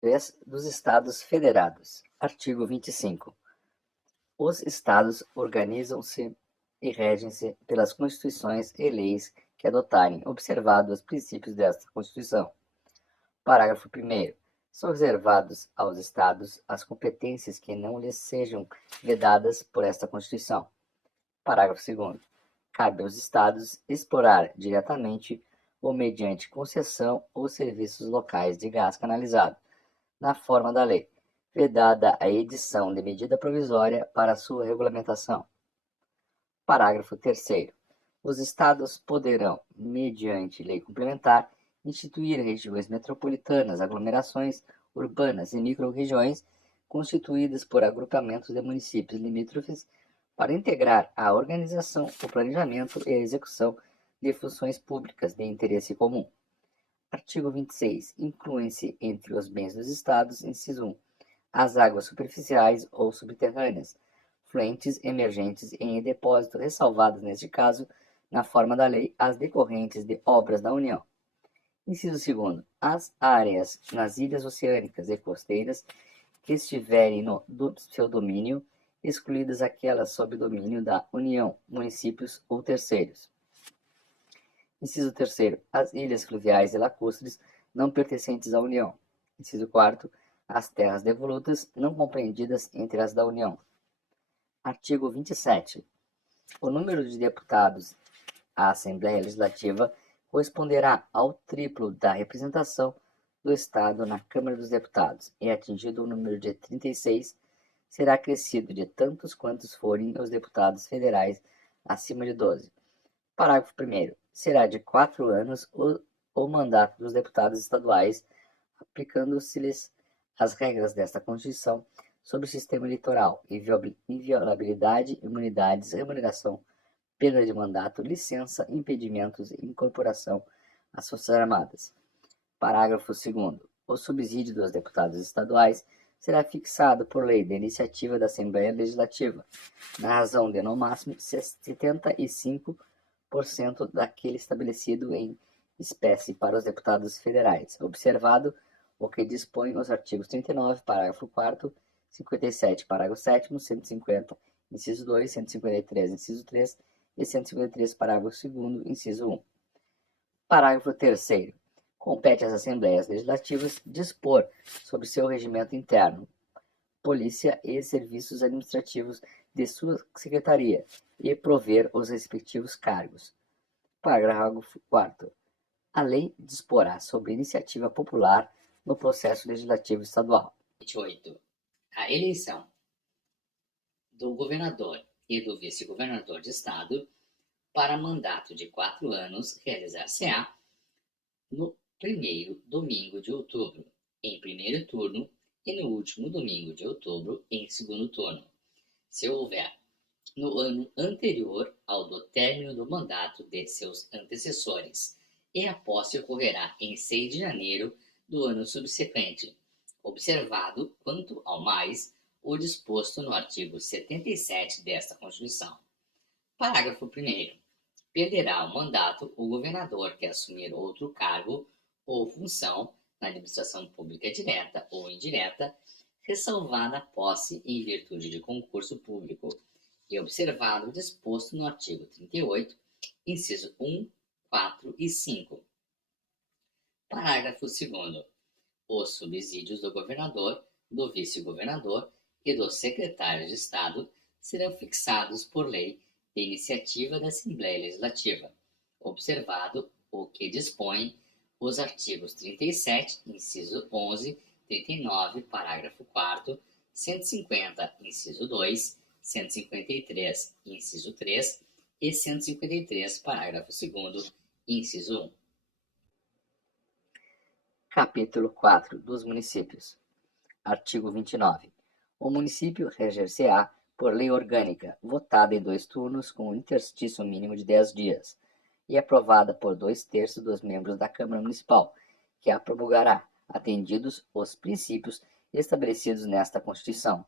dos Estados Federados. Artigo 25. Os Estados organizam-se e regem-se pelas constituições e leis que adotarem, observados os princípios desta Constituição. Parágrafo 1º. São reservados aos Estados as competências que não lhes sejam vedadas por esta Constituição. Parágrafo 2º. Cabe aos Estados explorar diretamente ou mediante concessão os serviços locais de gás canalizado, na forma da lei, vedada a edição de medida provisória para sua regulamentação. Parágrafo 3º. Os Estados poderão, mediante lei complementar, instituir regiões metropolitanas, aglomerações urbanas e microrregiões constituídas por agrupamentos de municípios limítrofes para integrar a organização, o planejamento e a execução de funções públicas de interesse comum. Artigo 26. Incluem-se entre os bens dos Estados, inciso 1, as águas superficiais ou subterrâneas, fluentes, emergentes e em depósito, ressalvadas neste caso, na forma da lei, as decorrentes de obras da União. Inciso 2º. As áreas nas ilhas oceânicas e costeiras que estiverem no seu domínio, excluídas aquelas sob domínio da União, municípios ou terceiros. Inciso 3º. As ilhas fluviais e lacustres não pertencentes à União. Inciso 4º. As terras devolutas não compreendidas entre as da União. Artigo 27. O número de deputados à Assembleia Legislativa corresponderá ao triplo da representação do Estado na Câmara dos Deputados, e atingido o número de 36, será acrescido de tantos quantos forem os deputados federais acima de 12. Parágrafo 1º. Será de 4 anos o mandato dos deputados estaduais, aplicando-se-lhes as regras desta Constituição sobre o sistema eleitoral, inviolabilidade, imunidades, remuneração, perda de mandato, licença, impedimentos e incorporação às Forças Armadas. Parágrafo 2º. O subsídio dos deputados estaduais será fixado por lei de iniciativa da Assembleia Legislativa, na razão de, no máximo, 75% daquele estabelecido em espécie para os deputados federais, observado o que dispõe os artigos 39, parágrafo 4º, 57, parágrafo 7º, 150, inciso 2, 153, inciso 3 e 153, parágrafo 2º, inciso 1. Parágrafo 3º. Compete às Assembleias Legislativas dispor sobre seu regimento interno, polícia e serviços administrativos de sua secretaria e prover os respectivos cargos. Parágrafo 4º. A lei disporá sobre iniciativa popular no processo legislativo estadual. 28. A eleição do governador e do vice-governador de estado para mandato de 4 anos realizar-se-á no primeiro domingo de outubro, em primeiro turno, e no último domingo de outubro, em segundo turno, se houver, no ano anterior ao do término do mandato de seus antecessores, e a posse ocorrerá em 6 de janeiro do ano subsequente, observado, quanto ao mais, o disposto no artigo 77 desta Constituição. Parágrafo 1º. Perderá o mandato o governador que assumir outro cargo ou função na administração pública direta ou indireta, ressalvada a posse em virtude de concurso público, e observado o disposto no artigo 38, inciso 1, 4 e 5. Parágrafo 2º. Os subsídios do governador, do vice-governador e do secretário de Estado serão fixados por lei de iniciativa da Assembleia Legislativa, observado o que dispõe os artigos 37, inciso 11, 39, parágrafo 4º, 150, inciso 2, 153, inciso 3 e 153, parágrafo 2º, inciso 1. Capítulo 4 dos municípios. Artigo 29. O município reger-se-á por lei orgânica, votada em 2 turnos com um interstício mínimo de 10 dias, e aprovada por 2/3 dos membros da Câmara Municipal, que a promulgará, atendidos os princípios estabelecidos nesta Constituição,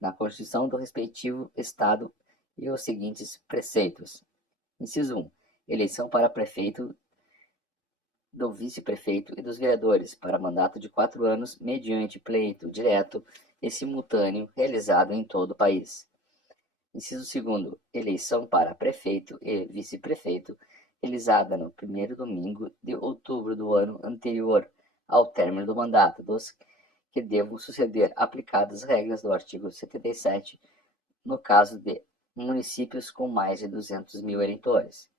na Constituição do respectivo Estado e os seguintes preceitos. Inciso 1. Eleição para prefeito do vice-prefeito e dos vereadores para mandato de 4 anos mediante pleito direto e simultâneo realizado em todo o país. Inciso 2º. Eleição para prefeito e vice-prefeito realizada no primeiro domingo de outubro do ano anterior ao término do mandato dos que devam suceder, aplicadas as regras do artigo 77, no caso de municípios com mais de 200 mil eleitores.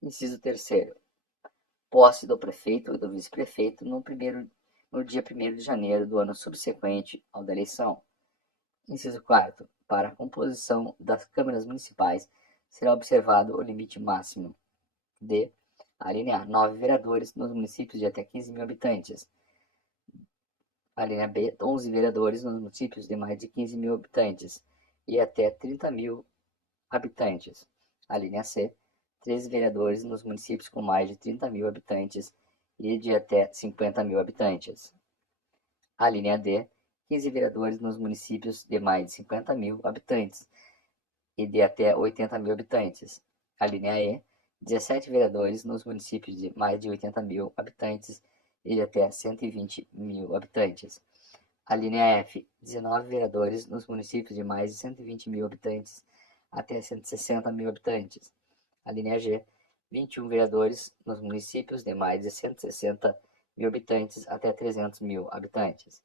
Inciso 3º. Posse do prefeito e do vice-prefeito no dia 1º de janeiro do ano subsequente ao da eleição. Inciso 4º. Para a composição das câmaras municipais, será observado o limite máximo de, alínea A, 9 vereadores nos municípios de até 15 mil habitantes. Alínea B, 11 vereadores nos municípios de mais de 15 mil habitantes e até 30 mil habitantes. Alínea C, 13 vereadores nos municípios com mais de 30 mil habitantes e de até 50 mil habitantes. Alínea D, 15 vereadores nos municípios de mais de 50 mil habitantes e de até 80 mil habitantes. Alínea E, 17 vereadores nos municípios de mais de 80 mil habitantes e de até 120 mil habitantes. Alínea F, 19 vereadores nos municípios de mais de 120 mil habitantes até 160 mil habitantes. Alínea G, 21 vereadores nos municípios de mais de 160 mil habitantes até 300 mil habitantes.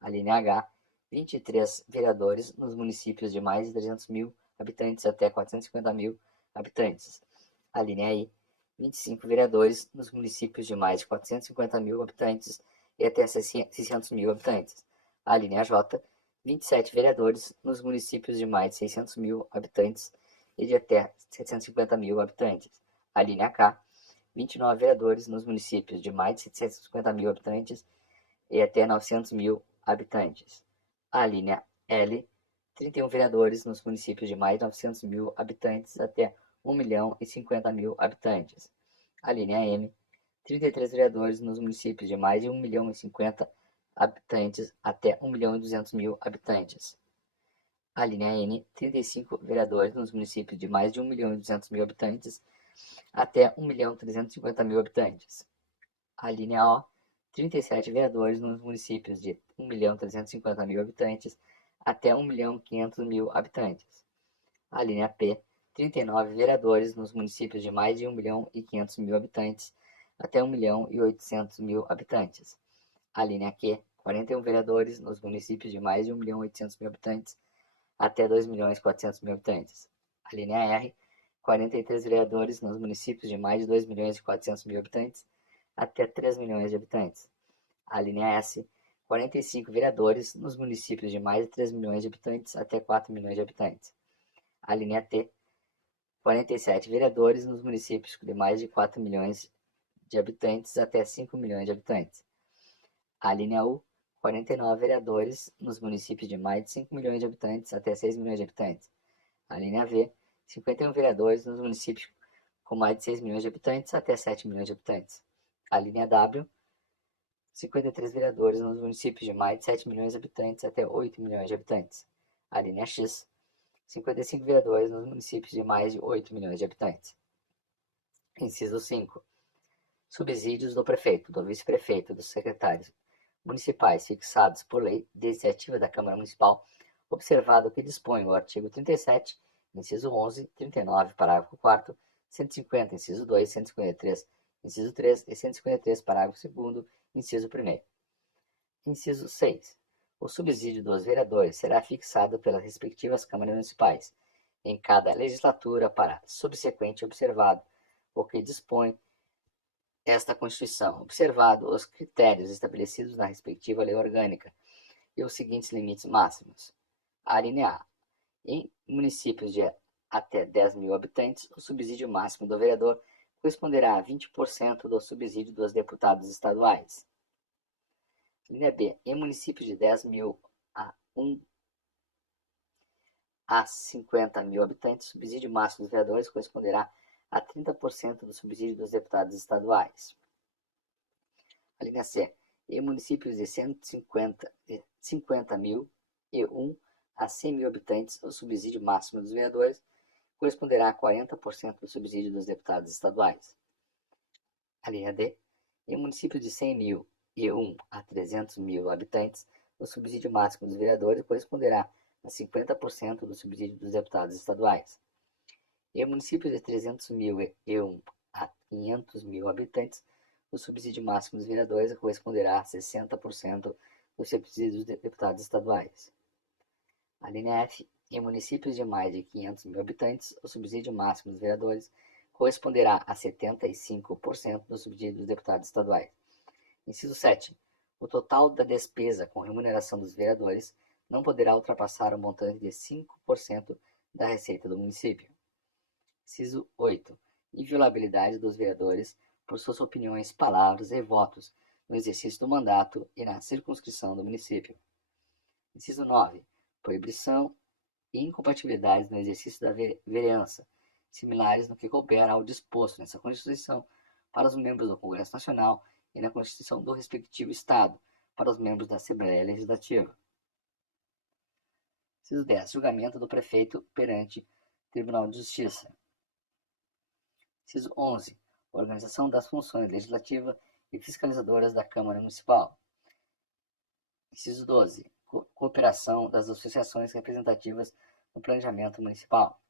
Alínea H, 23 vereadores nos municípios de mais de 300 mil habitantes até 450 mil habitantes. Alínea I, 25 vereadores nos municípios de mais de 450 mil habitantes e até 600 mil habitantes. Alínea J, 27 vereadores nos municípios de mais de 600 mil habitantes e de até 750 mil habitantes. Alínea K, 29 vereadores nos municípios de mais de 750 mil habitantes e até 900 mil habitantes. Alínea L, 31 vereadores nos municípios de mais de 900 mil habitantes até 1 milhão e 50 mil habitantes. Alínea M, 33 vereadores nos municípios de mais de 1 milhão e 50 habitantes até 1 milhão e 200 mil habitantes. Alínea N, 35 vereadores nos municípios de mais de 1 milhão e 200 mil habitantes até 1 milhão e 350 mil habitantes. Alínea O, 37 vereadores nos municípios de 1 milhão e 350 mil habitantes até 1 milhão e 500 mil habitantes. Alínea P, 39 vereadores nos municípios de mais de 1 milhão e 500 mil habitantes até 1 milhão e 800 mil habitantes. Alínea Q, 41 vereadores nos municípios de mais de 1 milhão e 800 mil habitantes até 2 milhões e 400 mil habitantes. Alínea R, 43 vereadores nos municípios de mais de 2 milhões e 400 mil habitantes até 3 milhões de habitantes. Alínea S, 45 vereadores nos municípios de mais de 3 milhões de habitantes até 4 milhões de habitantes. Alínea T, 47 vereadores nos municípios de mais de 4 milhões de habitantes até 5 milhões de habitantes. Alínea U, 49 vereadores nos municípios de mais de 5 milhões de habitantes até 6 milhões de habitantes. Alínea V, 51 vereadores nos municípios com mais de 6 milhões de habitantes até 7 milhões de habitantes. Alínea W, 53 vereadores nos municípios de mais de 7 milhões de habitantes até 8 milhões de habitantes. Alínea X, 55 vereadores nos municípios de mais de 8 milhões de habitantes. Inciso 5. Subsídios do prefeito, do vice-prefeito e dos secretários municipais fixados por lei de iniciativa da Câmara Municipal, observado o que dispõe o artigo 37, inciso 11, 39, parágrafo 4º, 150, inciso 2, 153, inciso 3 e 153, parágrafo 2º, inciso 1º. Inciso 6. O subsídio dos vereadores será fixado pelas respectivas câmaras municipais, em cada legislatura para subsequente observado o que dispõe esta Constituição, observado os critérios estabelecidos na respectiva lei orgânica e os seguintes limites máximos. Alínea A. Em municípios de até 10 mil habitantes, o subsídio máximo do vereador corresponderá a 20% do subsídio dos deputados estaduais. Linha B. Em municípios de 10 mil a 50 mil habitantes, o subsídio máximo dos vereadores corresponderá a 30% do subsídio dos deputados estaduais. A linha C. Em municípios de 50 mil e 1 a 100 mil habitantes, o subsídio máximo dos vereadores corresponderá a 40% do subsídio dos deputados estaduais. A linha D. Em municípios de 100 mil e 1 a 300 mil habitantes, o subsídio máximo dos vereadores corresponderá a 50% do subsídio dos deputados estaduais. Em municípios de 300 mil e 1 a 500 mil habitantes, o subsídio máximo dos vereadores corresponderá a 60% dos subsídios dos deputados estaduais. A linha F. Em municípios de mais de 500 mil habitantes, o subsídio máximo dos vereadores corresponderá a 75% do subsídio dos deputados estaduais. Inciso 7. O total da despesa com remuneração dos vereadores não poderá ultrapassar o montante de 5% da receita do município. Inciso 8. Inviolabilidade dos vereadores por suas opiniões, palavras e votos no exercício do mandato e na circunscrição do município. Inciso 9. Proibição e incompatibilidades no exercício da vereança, similares no que couber ao disposto nessa Constituição para os membros do Congresso Nacional e na Constituição do respectivo Estado para os membros da Assembleia Legislativa. Inciso 10. Julgamento do prefeito perante Tribunal de Justiça. Inciso 11. Organização das funções legislativa e fiscalizadoras da Câmara Municipal. Inciso 12. Cooperação das associações representativas no planejamento municipal.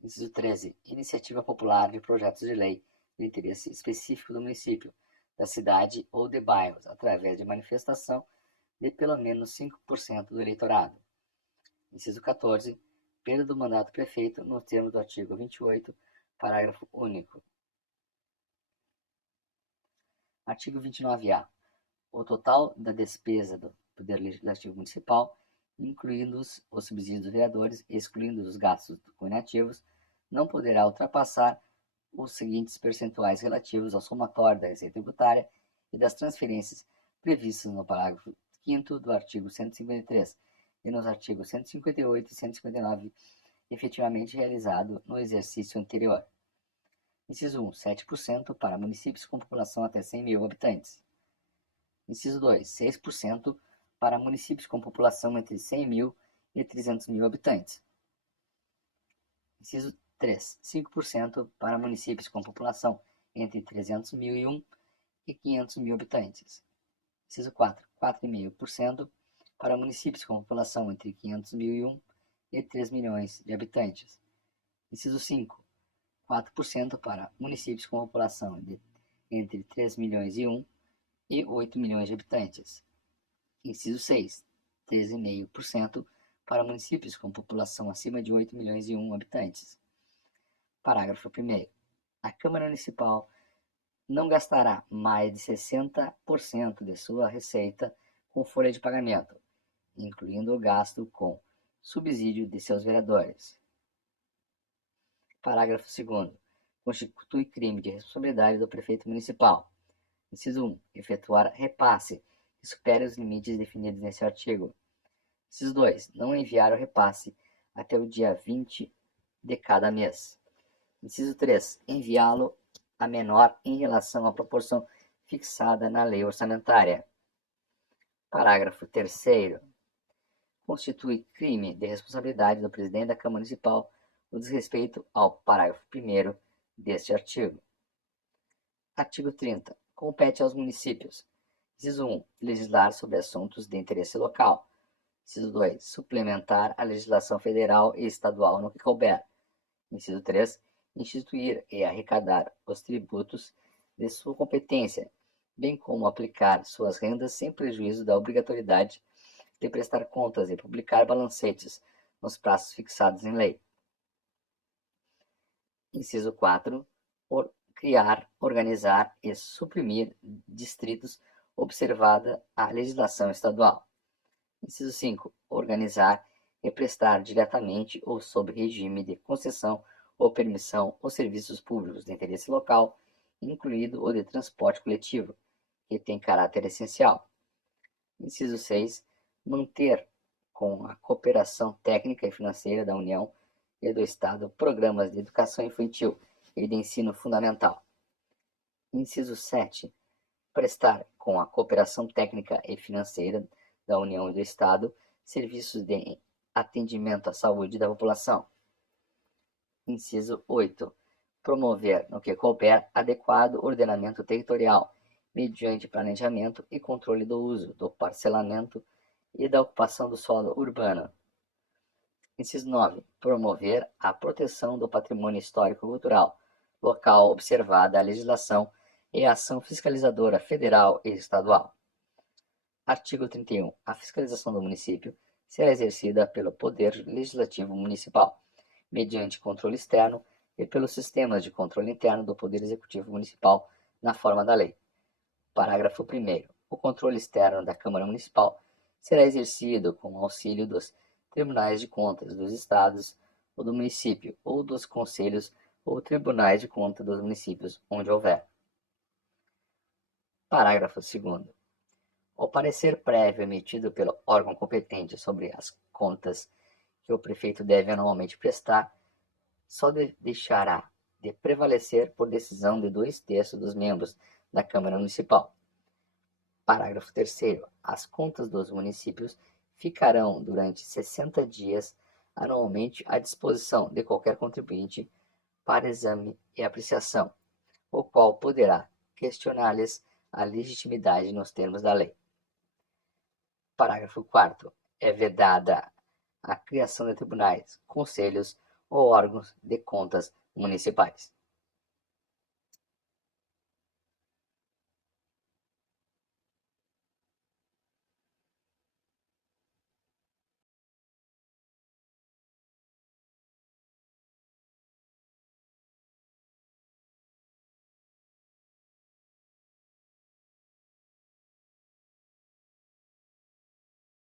Inciso 13. Iniciativa popular de projetos de lei de interesse específico do município, da cidade ou de bairros, através de manifestação de pelo menos 5% do eleitorado. Inciso 14. Perda do mandato do prefeito nos termos do artigo 28, parágrafo único. Artigo 29-A. O total da despesa do Poder Legislativo Municipal, incluindo os subsídios dos vereadores e excluindo os gastos coinativos, não poderá ultrapassar os seguintes percentuais relativos ao somatório da receita tributária e das transferências previstas no parágrafo 5º do artigo 153 e nos artigos 158 e 159, efetivamente realizado no exercício anterior. Inciso 1. 7% para municípios com população até 100 mil habitantes. Inciso 2. 6% para municípios com população entre 100 mil e 300 mil habitantes. Inciso 3. 5% para municípios com população entre 300 mil e 1 e 500 mil habitantes. Inciso 4. 4,5% para municípios com população entre 500 mil e 1 e 3 milhões de habitantes. Inciso 5. 4% para municípios com população entre 3 milhões e 1 e 8 milhões de habitantes. Inciso 6. 13,5% para municípios com população acima de 8 milhões e 1 habitantes. Parágrafo 1º. A Câmara Municipal não gastará mais de 60% de sua receita com folha de pagamento, incluindo o gasto com subsídio de seus vereadores. Parágrafo 2º. Constitui crime de responsabilidade do prefeito municipal. Inciso 1. Efetuar repasse que supere os limites definidos nesse artigo. Inciso 2. Não enviar o repasse até o dia 20 de cada mês. Inciso 3. Enviá-lo a menor em relação à proporção fixada na lei orçamentária. Parágrafo 3º. Constitui crime de responsabilidade do presidente da Câmara Municipal o desrespeito ao parágrafo 1º deste artigo. Artigo 30. Compete aos municípios. Inciso 1. Legislar sobre assuntos de interesse local. Inciso 2. Suplementar a legislação federal e estadual no que couber. Inciso 3. Instituir e arrecadar os tributos de sua competência, bem como aplicar suas rendas sem prejuízo da obrigatoriedade de prestar contas e publicar balancetes nos prazos fixados em lei. Inciso 4. Criar, organizar e suprimir distritos observada a legislação estadual. Inciso 5. Organizar e prestar diretamente ou sob regime de concessão ou permissão os serviços públicos de interesse local, incluído o de transporte coletivo, que tem caráter essencial. Inciso 6. Manter, com a cooperação técnica e financeira da União e do Estado, programas de educação infantil e de ensino fundamental. Inciso 7. Prestar, com a cooperação técnica e financeira da União e do Estado, serviços de atendimento à saúde da população. Inciso 8. Promover, no que couber, adequado ordenamento territorial mediante planejamento e controle do uso, do parcelamento e da ocupação do solo urbano. Inciso 9. Promover a proteção do patrimônio histórico-cultural local, observada a legislação e a ação fiscalizadora federal e estadual. Artigo 31. A fiscalização do município será exercida pelo Poder Legislativo Municipal, mediante controle externo e pelos sistemas de controle interno do Poder Executivo Municipal, na forma da lei. Parágrafo 1º. O controle externo da Câmara Municipal será exercido com o auxílio dos Tribunais de Contas dos Estados ou do município, ou dos Conselhos ou Tribunais de Contas dos municípios, onde houver. Parágrafo 2º. O parecer prévio emitido pelo órgão competente sobre as contas que o prefeito deve anualmente prestar só deixará de prevalecer por decisão de 2/3 dos membros da Câmara Municipal. Parágrafo 3º. As contas dos municípios ficarão durante 60 dias anualmente à disposição de qualquer contribuinte para exame e apreciação, o qual poderá questionar-lhes a legitimidade nos termos da lei. Parágrafo 4º. É vedada a criação de tribunais, conselhos ou órgãos de contas municipais.